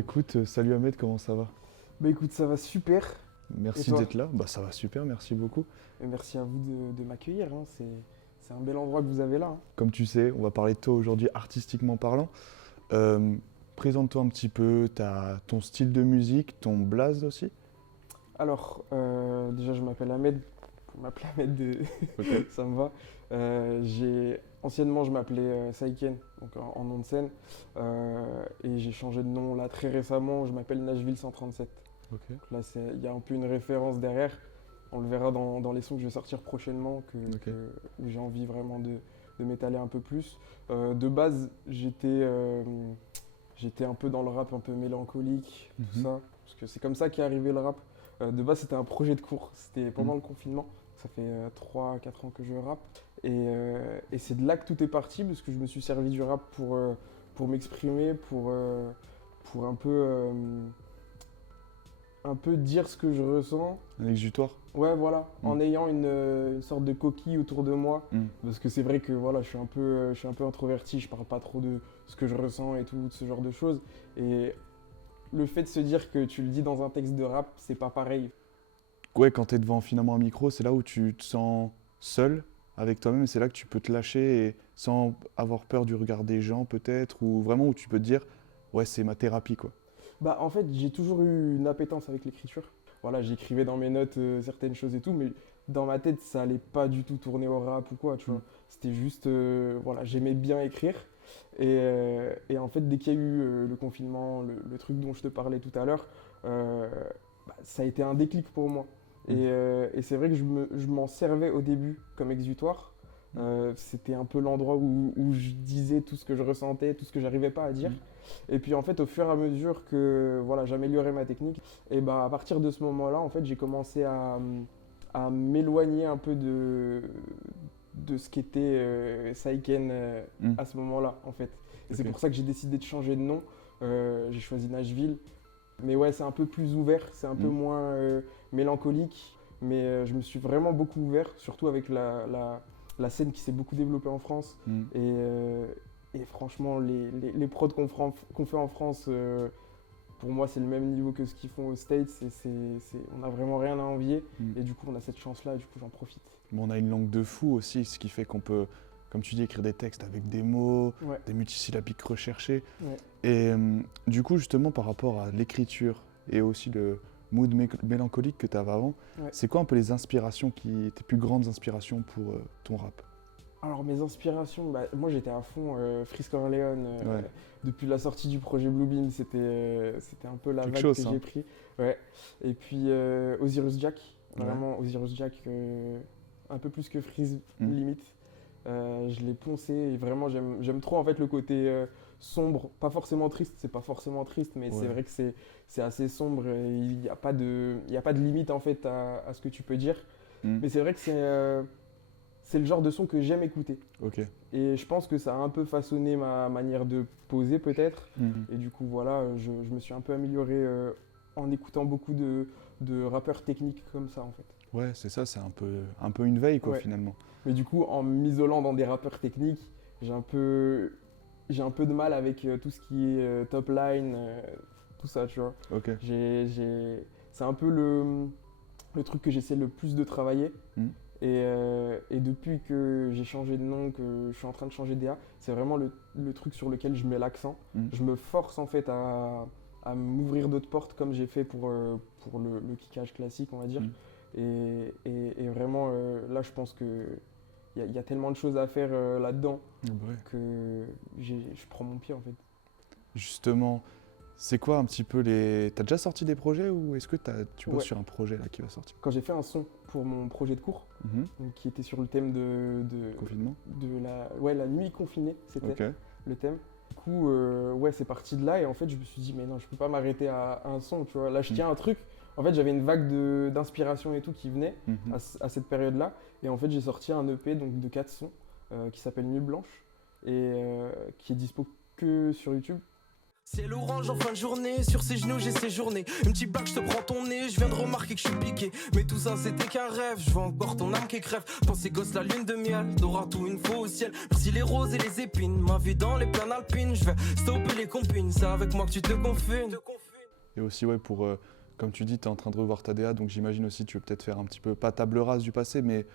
Écoute, salut Ahmed, comment ça va? Bah écoute, ça va super. Et Merci toi? d'être là. Bah ça va super, merci beaucoup. Et merci à vous de m'accueillir, hein. C'est un bel endroit que vous avez là, hein. Comme tu sais, on va parler de toi aujourd'hui artistiquement parlant. Euh, Présente-toi un petit peu, ton style de musique, ton blaze aussi. Alors, déjà, je m'appelle Ahmed. Pour m'appeler Ahmed, Ok. ça me va. Anciennement, je m'appelais Saiken, donc en nom de scène. Et j'ai changé de nom là très récemment. Je m'appelle Nashville 137. Ok. Donc là, il y a un peu une référence derrière. On le verra dans les sons que je vais sortir prochainement, Ok. où j'ai envie vraiment de m'étaler un peu plus. De base, j'étais un peu dans le rap, un peu mélancolique, tout Mhm. ça. Parce que c'est comme ça qu'est arrivé le rap. De base, c'était un projet de cours. C'était Mhm. pendant le confinement. Ça fait 3-4 ans que je rappe. Et c'est de là que tout est parti, parce que je me suis servi du rap pour m'exprimer, pour un peu dire ce que je ressens. Un exutoire. Ouais, voilà, Mm. en ayant une sorte de coquille autour de moi. Mm. Parce que c'est vrai que voilà, je suis un peu introverti, je parle pas trop de ce que je ressens et tout, de ce genre de choses. Et le fait de se dire que tu le dis dans un texte de rap, c'est pas pareil. Ouais, quand t'es devant finalement un micro, c'est là où tu te sens seul avec toi-même et c'est là que tu peux te lâcher et sans avoir peur du regard des gens peut-être ou vraiment où tu peux te dire ouais, c'est ma thérapie quoi. Bah, en fait, j'ai toujours eu une appétence avec l'écriture. Voilà, j'écrivais dans mes notes certaines choses et tout, mais dans ma tête, ça allait pas du tout tourner au rap ou quoi, tu Mm. vois. C'était juste, voilà, j'aimais bien écrire. Et en fait, dès qu'il y a eu le confinement, le truc dont je te parlais tout à l'heure, euh, bah, ça a été un déclic pour moi. Mm. Et c'est vrai que je m'en servais au début comme exutoire. C'était un peu l'endroit où je disais tout ce que je ressentais, tout ce que j'arrivais pas à dire. Mm. Et puis en fait, au fur et à mesure que voilà, j'améliorais ma technique, et ben à partir de ce moment-là, en fait, j'ai commencé à m'éloigner un peu de ce qu'était Saiken Mm. à ce moment-là, en fait. Et c'est Ok. pour ça que j'ai décidé de changer de nom. J'ai choisi Nashville. Mais ouais, c'est un peu plus ouvert, c'est un peu Mm. moins mélancolique. Mais je me suis vraiment beaucoup ouvert, surtout avec la scène qui s'est beaucoup développée en France. Mm. Et franchement, les prods qu'on fait en France, pour moi, c'est le même niveau que ce qu'ils font aux States. On n'a vraiment rien à envier. Mm. Et du coup, on a cette chance-là, et du coup, j'en profite. Mais on a une langue de fou aussi, ce qui fait qu'on peut, comme tu dis, écrire des textes avec des mots, Ouais, des multisyllabiques recherchés. ouais. Et du coup, justement, par rapport à l'écriture et aussi le mood mélancolique que tu avais avant, Ouais. c'est quoi un peu les inspirations, tes plus grandes inspirations pour ton rap? Alors, mes inspirations, bah, moi, j'étais à fond Frisk Orleans. Ouais, Depuis la sortie du projet Bluebeam, c'était un peu la quelque vague chose, que ça. j'ai pris. Ouais. Et puis Osiris Jack, Ouais. vraiment Osiris Jack, un peu plus que Freeze Mm. limite. Je l'ai poncé et vraiment j'aime trop en fait le côté sombre, pas forcément triste, c'est pas forcément triste, mais c'est Ouais. vrai que c'est assez sombre et il y a pas de limite en fait à ce que tu peux dire. Mm. Mais c'est vrai que c'est le genre de son que j'aime écouter. Ok. Et je pense que ça a un peu façonné ma manière de poser peut-être. Mm. Et du coup, voilà, je me suis un peu amélioré en écoutant beaucoup de rappeurs techniques comme ça, en fait. Ouais, c'est ça, c'est un peu une veille, quoi, Ouais. finalement. Mais du coup, en m'isolant dans des rappeurs techniques, j'ai un peu, j'ai un peu de mal avec tout ce qui est top line, tout ça, tu vois. Ok. C'est un peu le truc que j'essaie le plus de travailler. Mm. Et depuis que j'ai changé de nom, que je suis en train de changer d'IA, c'est vraiment le truc sur lequel je mets l'accent. Mm. Je me force en fait à m'ouvrir d'autres portes comme j'ai fait pour le kickage classique, on va dire. Mm. Et vraiment, là, je pense qu'il y a tellement de choses à faire là-dedans Ouais. que je prends mon pied en fait. Justement, c'est quoi un petit peu les... T'as déjà sorti des projets ou est-ce que tu bosses Ouais. sur un projet là qui va sortir? Quand j'ai fait un son pour mon projet de cours, Mhm. donc, qui était sur le thème Confinement? ouais, la nuit confinée, c'était Ok. le thème. Du coup, ouais, c'est parti de là et en fait, je me suis dit, mais non, je peux pas m'arrêter à un son, tu vois. Là, je tiens un truc. En fait, j'avais une vague d'inspiration et tout qui venait Mhm. à cette période-là. Et en fait, j'ai sorti un EP donc, de 4 sons qui s'appelle Nuit Blanche et qui est dispo que sur YouTube. Ciel orange en fin de journée, sur ses genoux j'ai séjourné. Une petite bague, je te prends ton nez, je viens de remarquer que je suis piqué. Mais tout ça c'était qu'un rêve, je vois encore ton âme qui crève. Pensez gosse la lune de miel, t'auras tout une fois au ciel. Merci les roses et les épines, ma vie dans les plaines alpines. Je vais stopper les compines, c'est avec moi que tu te confines. Et aussi, ouais, comme tu dis, tu es en train de revoir ta DA, donc j'imagine aussi tu veux peut-être faire un petit peu, pas table rase du passé, mais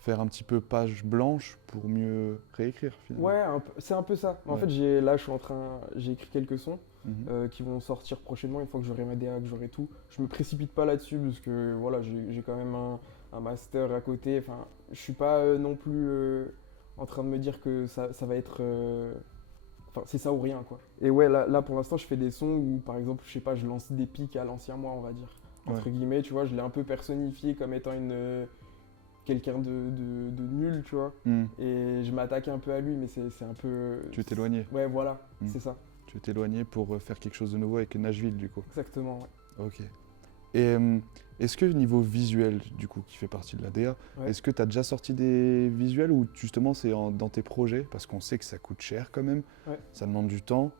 faire un petit peu page blanche pour mieux réécrire finalement. Ouais, c'est un peu ça. En Ouais. fait, j'ai écrit quelques sons Mhm. qui vont sortir prochainement une fois que j'aurai ma DA, que j'aurai tout. Je me précipite pas là-dessus parce que voilà, j'ai quand même un master à côté. Enfin, je suis pas non plus en train de me dire que ça va être. Enfin, c'est ça ou rien quoi. Et ouais, là pour l'instant, je fais des sons où par exemple, je sais pas, je lance des pics à l'ancien moi, on va dire. Entre guillemets, tu vois, je l'ai un peu personnifié comme étant quelqu'un de nul, tu vois. Mhm. Et je m'attaque un peu à lui, mais c'est un peu. Tu veux t'éloigner. Ouais, voilà, Mm. c'est ça. Tu veux t'éloigner pour faire quelque chose de nouveau avec Nashville du coup. Exactement, ouais. Ok. Et est-ce que niveau visuel, du coup, qui fait partie de la DA, Ouais. est-ce que tu as déjà sorti des visuels ou justement c'est dans tes projets? Parce qu'on sait que ça coûte cher quand même, Ouais. ça demande du temps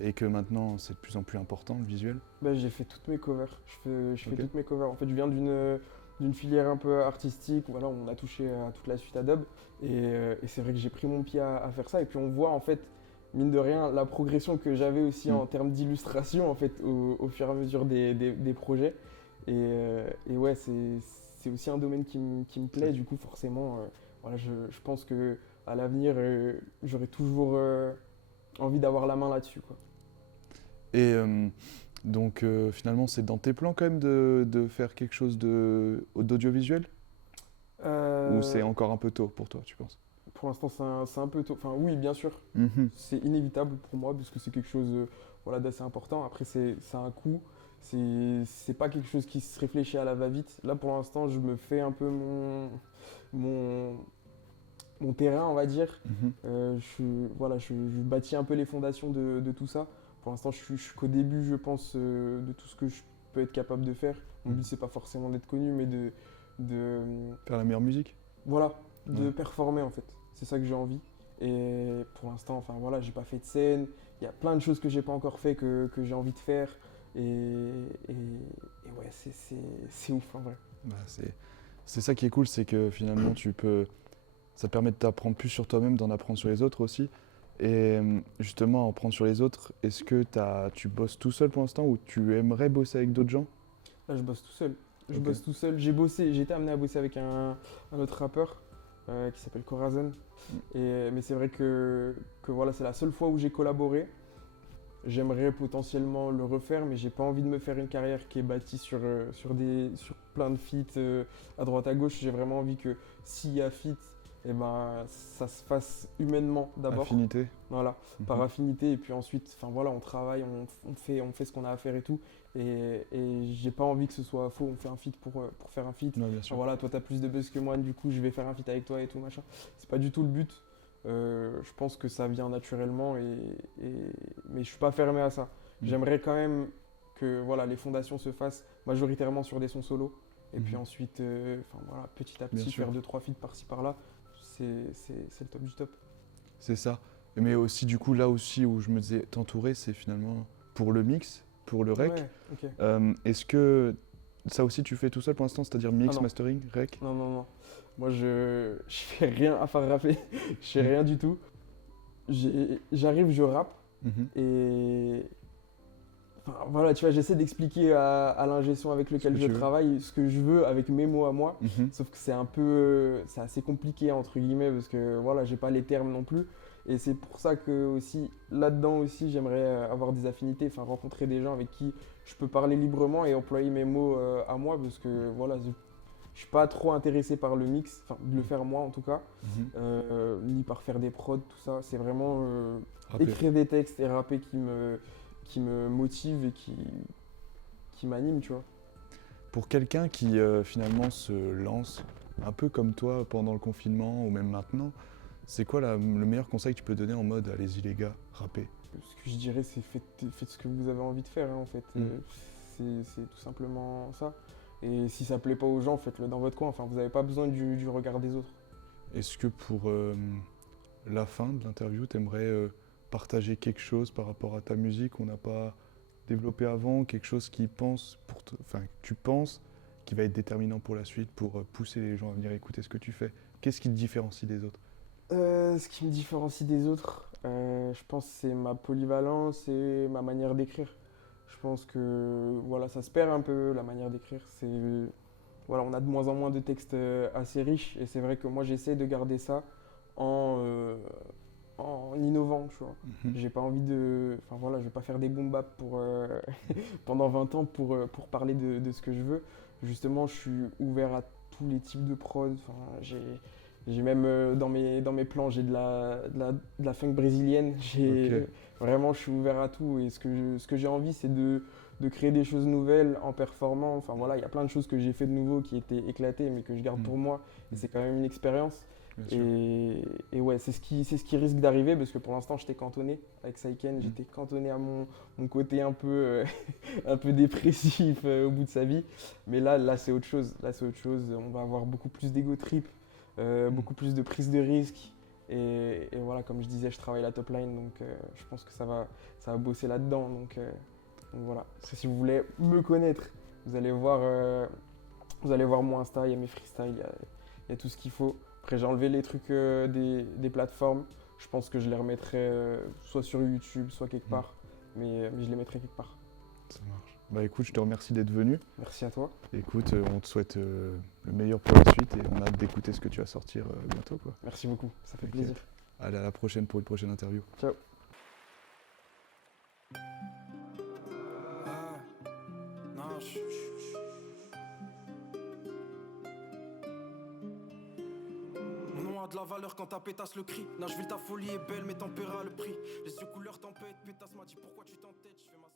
et que maintenant c'est de plus en plus important le visuel. Bah, j'ai fait toutes mes covers. Je fais Ok. toutes mes covers. En fait, je viens d'une filière un peu artistique où voilà, on a touché à toute la suite Adobe. Et c'est vrai que j'ai pris mon pied à faire ça. Et puis on voit en fait, mine de rien, la progression que j'avais aussi Mm. en termes d'illustration en fait, au fur et à mesure des projets. Et ouais, c'est aussi un domaine qui me plaît. Du coup, forcément, voilà, je pense que à l'avenir, j'aurai toujours envie d'avoir la main là-dessus, quoi. Et donc finalement c'est dans tes plans quand même de faire quelque chose d'audiovisuel ou c'est encore un peu tôt pour toi, tu penses? Pour l'instant, c'est un peu tôt. Enfin, oui, bien sûr, Mhm. c'est inévitable pour moi parce que c'est quelque chose voilà, d'assez important. Après, ça a un coût. C'est pas quelque chose qui se réfléchit à la va-vite. Là, pour l'instant, je me fais un peu mon, mon terrain, on va dire. Mhm. Voilà, je bâtis un peu les fondations de tout ça. Pour l'instant, je suis qu'au début, je pense, de tout ce que je peux être capable de faire. Mon but, c'est pas forcément d'être connu, mais de, Faire la meilleure musique? voilà, de Ouais. performer en fait. C'est ça que j'ai envie. Et pour l'instant, enfin voilà, j'ai pas fait de scène. Il y a plein de choses que j'ai pas encore fait que j'ai envie de faire. Et ouais, c'est ouf en vrai. Bah, c'est ça qui est cool, c'est que finalement ça te permet de t'apprendre plus sur toi-même, d'en apprendre sur les autres aussi. Et justement, en apprendre sur les autres, est-ce que tu bosses tout seul pour l'instant ou tu aimerais bosser avec d'autres gens? Là, je bosse tout seul. Je Ok. bosse tout seul. J'ai été amené à bosser avec un autre rappeur qui s'appelle Corazon. Mais c'est vrai que voilà, c'est la seule fois où j'ai collaboré. J'aimerais potentiellement le refaire, mais j'ai pas envie de me faire une carrière qui est bâtie sur plein de feats à droite à gauche. J'ai vraiment envie que s'il y a feat, eh ben, ça se fasse humainement d'abord. Affinité? Voilà, par Mhm. affinité. Et puis ensuite, enfin voilà, on travaille, on fait ce qu'on a à faire et tout. Et j'ai pas envie que ce soit faux. On fait un feat pour faire un feat. Ouais, bien Enfin, sûr. voilà, toi t'as plus de buzz que moi, du coup je vais faire un feat avec toi et tout machin. C'est pas du tout le but. Je pense que ça vient naturellement, mais je suis pas fermé à ça. Mm. J'aimerais quand même que voilà, les fondations se fassent majoritairement sur des sons solo. Et puis Mhm. ensuite, enfin, voilà, petit à Bien petit, sûr. faire 2-3 feats par-ci par-là, c'est le top du top. C'est ça. Mais aussi, du coup, là aussi où je me disais t'entourer, c'est finalement pour le mix, pour le rec. Ouais, ok. Est-ce que ça aussi tu fais tout seul pour l'instant, c'est-à-dire mix, Ah non. mastering, rec? Non, non, non. Moi, je fais rien à faire rapper. Je fais Mm. rien du tout. J'arrive, je rappe. Mhm. Et enfin, voilà, tu vois, j'essaie d'expliquer à l'ingé son avec lequel que je tu veux. travaille ce que je veux avec mes mots à moi. Mhm. Sauf que c'est un peu, c'est assez compliqué entre guillemets parce que voilà, j'ai pas les termes non plus. Et c'est pour ça que aussi là-dedans aussi, j'aimerais avoir des affinités, enfin rencontrer des gens avec qui je peux parler librement et employer mes mots à moi parce que voilà, je suis pas trop intéressé par le mix, enfin de le faire moi en tout cas, Mhm. ni par faire des prods, tout ça. C'est vraiment Rapper. écrire des textes et rapper qui me motive et qui m'anime, tu vois. Pour quelqu'un qui finalement se lance un peu comme toi pendant le confinement ou même maintenant, c'est quoi le meilleur conseil que tu peux donner en mode allez-y les gars, rappez? Ce que je dirais, c'est faites ce que vous avez envie de faire, hein, en fait. Mm. C'est tout simplement ça. Et si ça plaît pas aux gens, faites-le dans votre coin. Enfin, vous n'avez pas besoin du regard des autres. Est-ce que pour la fin de l'interview, tu aimerais partager quelque chose par rapport à ta musique qu'on n'a pas développé avant, quelque chose qui pense que tu penses qui va être déterminant pour la suite, pour pousser les gens à venir écouter ce que tu fais. Qu'est-ce qui te différencie des autres? Ce qui me différencie des autres, je pense que c'est ma polyvalence et ma manière d'écrire. Je pense que voilà, ça se perd un peu la manière d'écrire. Voilà, on a de moins en moins de textes assez riches et c'est vrai que moi j'essaie de garder ça en innovant, tu vois. Mhm. J'ai pas envie de, enfin voilà, je vais pas faire des boom bap pour pendant 20 ans pour parler de ce que je veux. Justement, je suis ouvert à tous les types de prod. Enfin, j'ai même dans mes plans, j'ai de la funk brésilienne. Ok. Vraiment, je suis ouvert à tout. Et ce que j'ai envie, c'est de créer des choses nouvelles en performant. Enfin voilà, il y a plein de choses que j'ai fait de nouveau qui étaient éclatées, mais que je garde pour moi. Et c'est quand même une expérience. Bien sûr. Et ouais, c'est ce qui risque d'arriver parce que pour l'instant, j'étais cantonné avec Saiken. J'étais cantonné à mon côté un peu, un peu dépressif au bout de sa vie. Mais là c'est autre chose. Là, c'est autre chose. On va avoir beaucoup plus d'ego trip, beaucoup plus de prise de risque. Et voilà, comme je disais, je travaille la top line, donc je pense que ça va bosser là-dedans. Donc voilà. Si vous voulez me connaître, vous allez voir mon Insta, il y a mes freestyles, il y a tout ce qu'il faut. Après, j'ai enlevé les trucs des plateformes. Je pense que je les remettrai soit sur YouTube, soit quelque part. Mais je les mettrai quelque part. Ça marche. Bah écoute, je te remercie d'être venu. Merci à toi. Écoute, on te souhaite le meilleur pour la suite et on a hâte d'écouter ce que tu vas sortir bientôt, quoi. Merci beaucoup. Ça fait Ok. plaisir. Allez, à la prochaine pour une prochaine interview. Ciao. Non, Mon nom a de la valeur quand ta pétasse le crie. Nashville, ta folie est belle, mais tempéra le prix. Les yeux couleur tempête, pétasse m'a dit pourquoi tu t'entêtes. Je fais ma